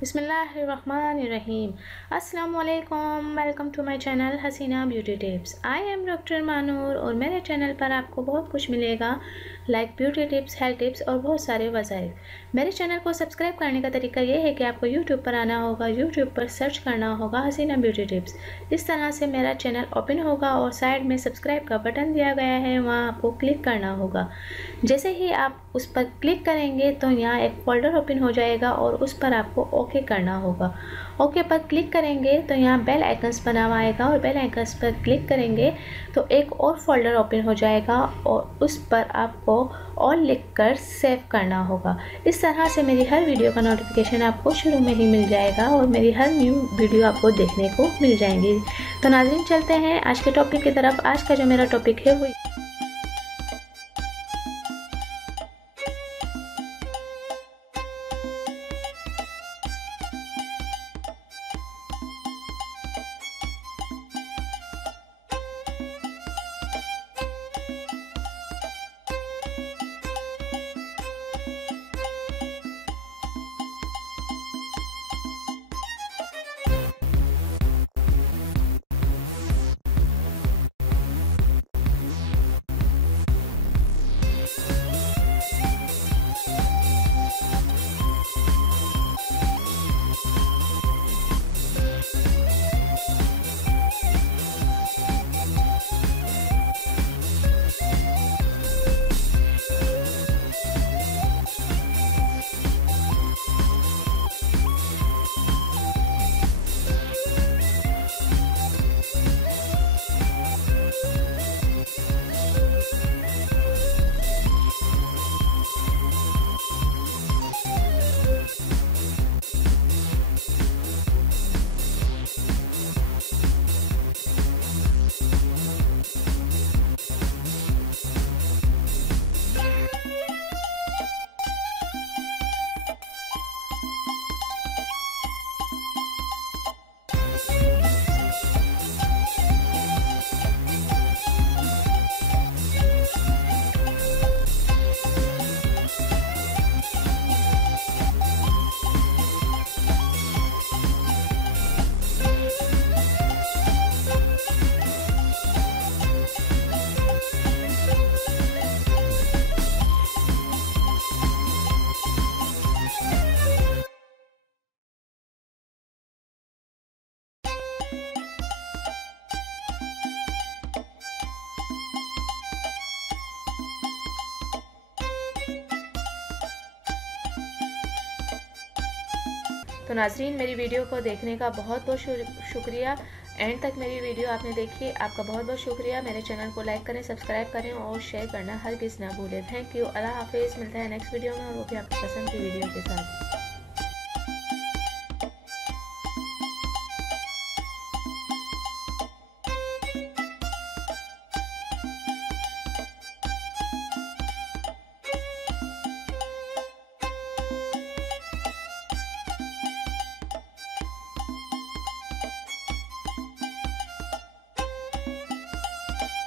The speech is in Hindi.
बिस्मिल्लाहिर्रहमानिर्रहीम। अस्सलामुअलैकुम, welcome to my channel Haseena beauty tips. I am doctor Manoor और मेरे चैनल पर आपको बहुत कुछ मिलेगा, like beauty tips, health tips और बहुत सारे वसाइल। मेरे चैनल को सब्सक्राइब करने का तरीका ये है कि आपको यूट्यूब पर आना होगा, यूट्यूब पर सर्च करना होगा हसीना ब्यूटी टिप्स। इस तरह से मेरा चैनल ओपन होगा और साइड में सब्सक्राइब का बटन दिया गया है, वहाँ आपको क्लिक करना होगा। जैसे ही आप उस पर क्लिक करेंगे तो यहाँ एक फोल्डर ओपन हो जाएगा और उस पर आपको ओके करना होगा। ओके पर क्लिक करेंगे तो यहाँ बेल आइकन्स बना हुआ आएगा और बेल आइकन्स पर क्लिक करेंगे तो एक और फोल्डर ओपन हो जाएगा और उस पर आपको ऑल लिखकर सेव करना होगा। इस तरह से मेरी हर वीडियो का नोटिफिकेशन आपको शुरू में ही मिल जाएगा और मेरी हर न्यू वीडियो आपको देखने को मिल जाएंगी। तो नाज़रीन, चलते हैं आज के टॉपिक की तरफ। आज का जो मेरा टॉपिक है वो तो नाज़रीन, मेरी वीडियो को देखने का बहुत बहुत शुक्रिया। एंड तक मेरी वीडियो आपने देखी, आपका बहुत बहुत शुक्रिया। मेरे चैनल को लाइक करें, सब्सक्राइब करें और शेयर करना हरगिज़ ना भूलें। Thank you. अल्लाह हाफिज़। मिलता है नेक्स्ट वीडियो में और वो भी आपकी पसंद की वीडियो के साथ।